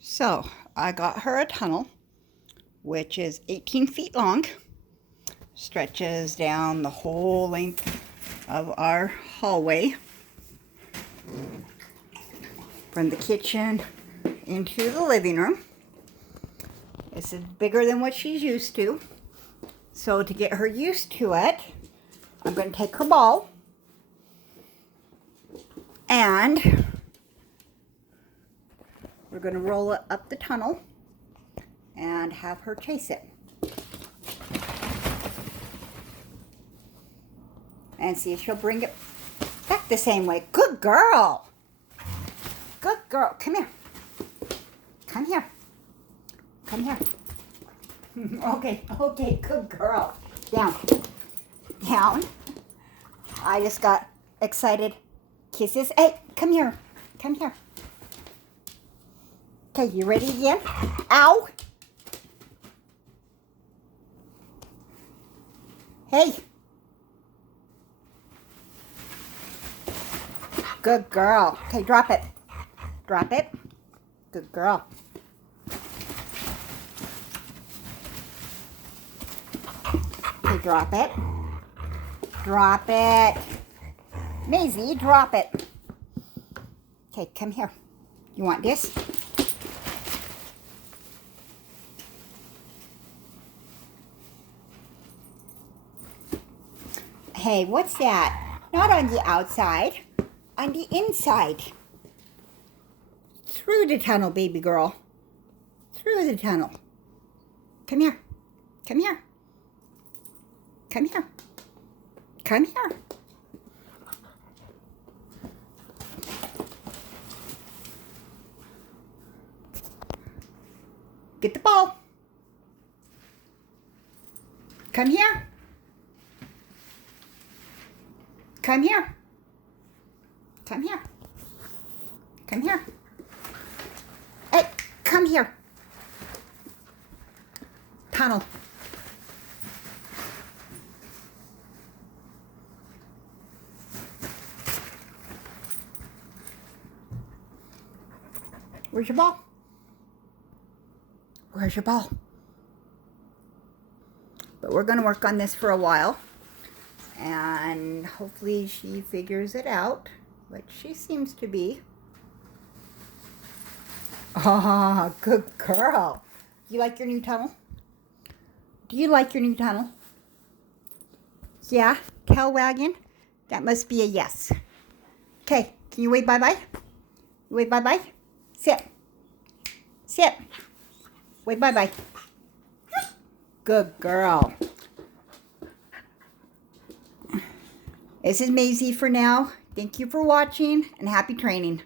So I got her a tunnel, which is 18 feet long, stretches down the whole length of our hallway from the kitchen into the living room. This is bigger than what she's used to. So to get her used to it, I'm going to take her ball and we're going to roll it up the tunnel and have her chase it. And see if she'll bring it back the same way. Good girl. Good girl. Come here. Come here. Come here. Okay, good girl. Down. Down. I just got excited. Kisses. Hey, come here. Come here. Okay, you ready again? Ow. Hey. Good girl. Okay, drop it. Drop it. Good girl. Okay, drop it. Drop it. Mazie, drop it. Okay, come here. You want this? Hey, what's that? Not on the outside. On the inside. Through the tunnel, baby girl. Through the tunnel. Come here. Come here. Come here. Come here. Get the ball. Come here. Come here. Come here. Come here. Hey, come here. Tunnel. Where's your ball? Where's your ball? But we're going to work on this for a while. And hopefully she figures it out. But she seems to be. Ah, good girl. You like your new tunnel? Do you like your new tunnel? Yeah? Tail wagging? That must be a yes. Okay, can you wave bye-bye? Wave bye-bye? Sit. Sit. Wave bye-bye. Good girl. This is Mazie for now. Thank you for watching and happy training.